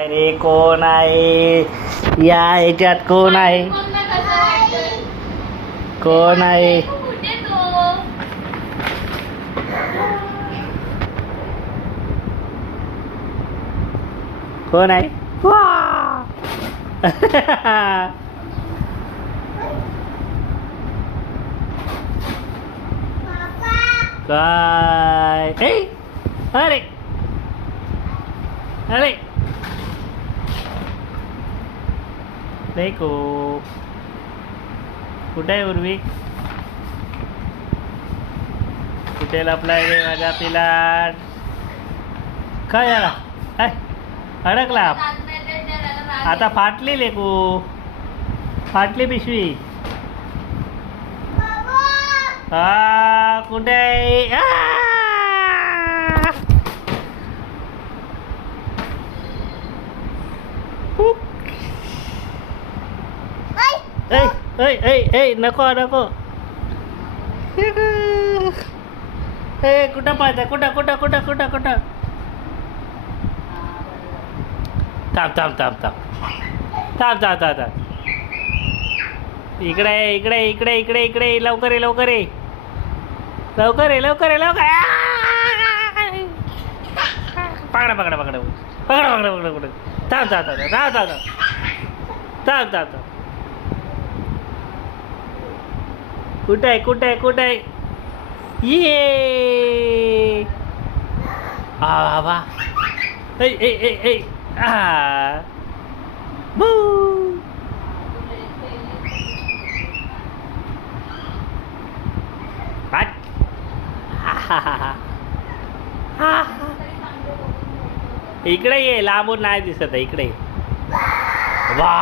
अरे कोण आहे या ह्याच्यात? कोण आहे? कोण आहे? कोण आहे? काय? अरे अरे देखो कुठे आहे उर्वी? कुठे लपलाय रे माझा पिलाट? काय आला? काय अडकला? आता फाटली लेकू, फाटली पिशवी. हा कुठे आहे? नको नको. कुठं पाहता? कुठं कुठं कुठं कुठं कुठं? थांब थांब थांब थांब थांब थांब थांब थांब. इकडे इकडे इकडे इकडे इकडे लवकर ये लवकर ये लवकर ये लवकर ये लवकर. पकडा पकडा पकडा पकडा पकडा पकडा पकडा. थांब थांब थांब थांब थांब थांब थांब थांब. कुठे आहे कुठे आहे कुठे आहे? ये बाबा. ए ए ए ए बू. इकडे ये, लांबून नाही दिसत आहे. इकडे वा.